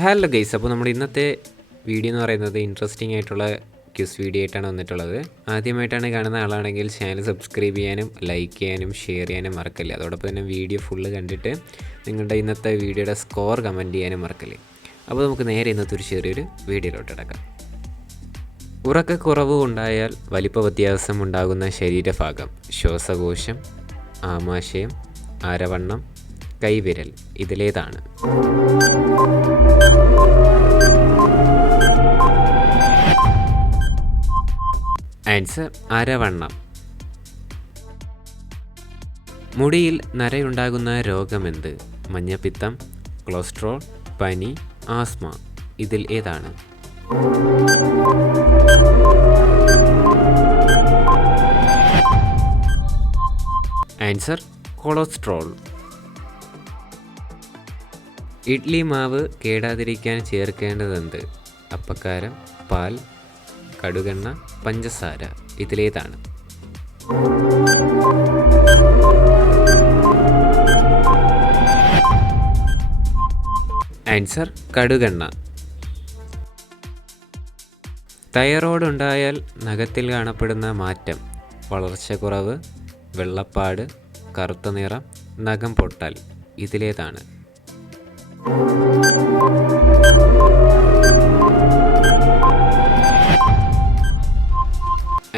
Hello guys, അപ്പോൾ നമ്മുടെ ഇന്നത്തെ വീഡിയോ എന്ന് പറയുന്നത് ഇൻട്രസ്റ്റിംഗ് ആയിട്ടുള്ള ക്വിസ് വീഡിയോ ആയിട്ടാണ് വന്നിട്ടുള്ളത്. ആദ്യമായിട്ടാണ് കാണുന്ന ആളാണെങ്കിൽ ചാനൽ സബ്സ്ക്രൈബ് ചെയ്യാനും ലൈക്ക് ചെയ്യാനും ഷെയർ ചെയ്യാനും മറക്കല്ലേ. അതോടൊപ്പം തന്നെ വീഡിയോ ഫുള്ള് കണ്ടിട്ട് നിങ്ങളുടെ ഇന്നത്തെ വീഡിയോയുടെ സ്കോർ കമൻറ്റ് ചെയ്യാനും മറക്കല്ലേ. അപ്പോൾ നമുക്ക് നേരെ ഇന്നത്തെ ഒരു ചെറിയൊരു വീഡിയോയിലോട്ട് കിടക്കാം. ഉറക്കക്കുറവ് ഉണ്ടായാൽ വലിപ്പ വ്യത്യാസം ഉണ്ടാകുന്ന ശരീരഭാഗം: ശ്വാസകോശം, ആമാശയം, അരവണ്ണം, കൈവിരൽ. ഇതിലേതാണ്? ആൻസർ അരവണ്ണം. മുടിയിൽ നരയുണ്ടാകുന്ന രോഗമെന്ത്? മഞ്ഞപ്പിത്തം, കൊളസ്ട്രോൾ, പനി, ആസ്മ. ഇതിൽ ഏതാണ്? Answer cholesterol. ഇഡ്ലി മാവ് കേടാതിരിക്കാൻ ചേർക്കേണ്ടതെന്ത്? അപ്പക്കാരം, പാൽ, കടുകെണ്ണ, പഞ്ചസാര. ഇതിലേതാണ്? ആൻസർ കടുകെണ്ണ. തൈറോയ്ഡ് ഉണ്ടായാൽ നഖത്തിൽ കാണപ്പെടുന്ന മാറ്റം: വളർച്ചക്കുറവ്, വെള്ളപ്പാട്, കറുത്ത നിറം, നഖം പൊട്ടൽ. ഇതിലേതാണ്?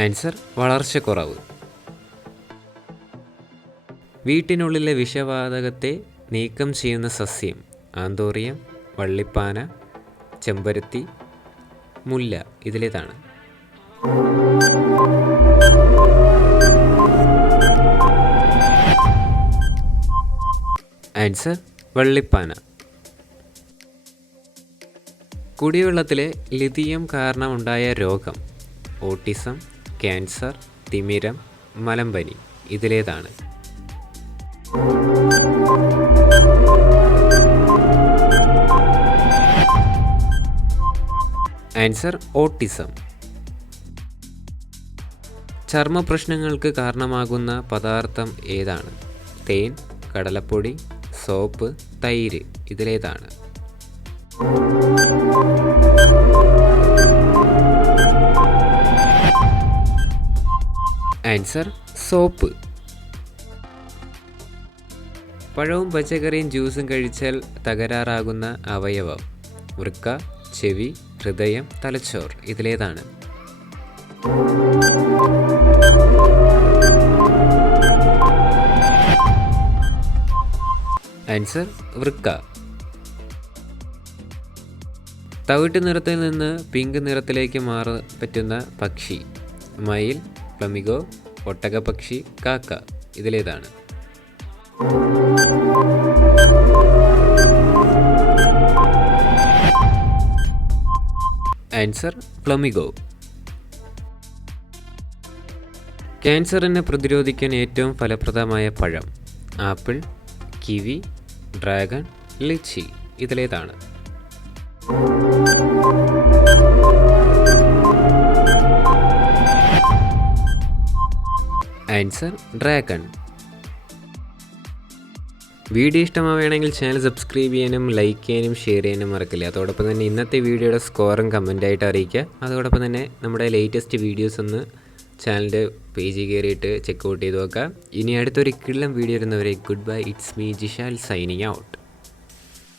ആൻസർ വളർച്ചക്കുറവ്. വീട്ടിനുള്ളിലെ വിഷവാതകത്തെ നീക്കം ചെയ്യുന്ന സസ്യം: ആന്തോറിയം, വള്ളിപ്പാന, ചെമ്പരത്തി, മുല്ല. ഇതിലേതാണ്? ആൻസർ വള്ളിപ്പാന. കുടിവെള്ളത്തിലെ ലിഥിയം കാരണമുണ്ടായ രോഗം: ഓട്ടിസം, ക്യാൻസർ, തിമിരം, മലമ്പനി. ഇതിലേതാണ്? Answer autism. ചർമ്മ പ്രശ്നങ്ങൾക്ക് കാരണമാകുന്ന പദാർത്ഥം ഏതാണ്? തേൻ, കടലപ്പൊടി, സോപ്പ്, തൈര്. ഇതിലേതാണ്? Answer soap. പഴവും പച്ചക്കറിയും ജ്യൂസും കഴിച്ചാൽ തകരാറാകുന്ന അവയവം: വൃക്ക, ചെവി, ഹൃദയം, തലച്ചോർ. ഇതിലേതാണ്? ആൻസർ വൃക്ക. തവിട്ട് നിറത്തിൽ നിന്ന് പിങ്ക് നിറത്തിലേക്ക് മാറാൻ പറ്റുന്ന പക്ഷി: മയിൽ, ഫ്ലമിംഗോ, ഒട്ടകപ്പക്ഷി, കാക്ക. ഇതിലേതാണ്? Answer flamingo. ക്യാൻസറിനെ പ്രതിരോധിക്കാൻ ഏറ്റവും ഫലപ്രദമായ പഴം: ആപ്പിൾ, കിവി, ഡ്രാഗൺ, ലിച്ചി. ഇതിലേതാണ്? Answer dragon. വീഡിയോ ഇഷ്ടമാവുകയാണെങ്കിൽ ചാനൽ സബ്സ്ക്രൈബ് ചെയ്യാനും ലൈക്ക് ചെയ്യാനും ഷെയർ ചെയ്യാനും മറക്കില്ല. അതോടൊപ്പം തന്നെ ഇന്നത്തെ വീഡിയോയുടെ സ്കോറും കമൻറ്റായിട്ട് അറിയിക്കുക. അതോടൊപ്പം തന്നെ നമ്മുടെ ലേറ്റസ്റ്റ് വീഡിയോസ് ഒന്ന് ചാനലിൻ്റെ പേജിൽ കയറിയിട്ട് ചെക്കൗട്ട് ചെയ്ത് നോക്കുക. ഇനി അടുത്തൊരു കിള്ളം വീഡിയോ വരുന്നവരെ good bye. It's me Jishal signing out.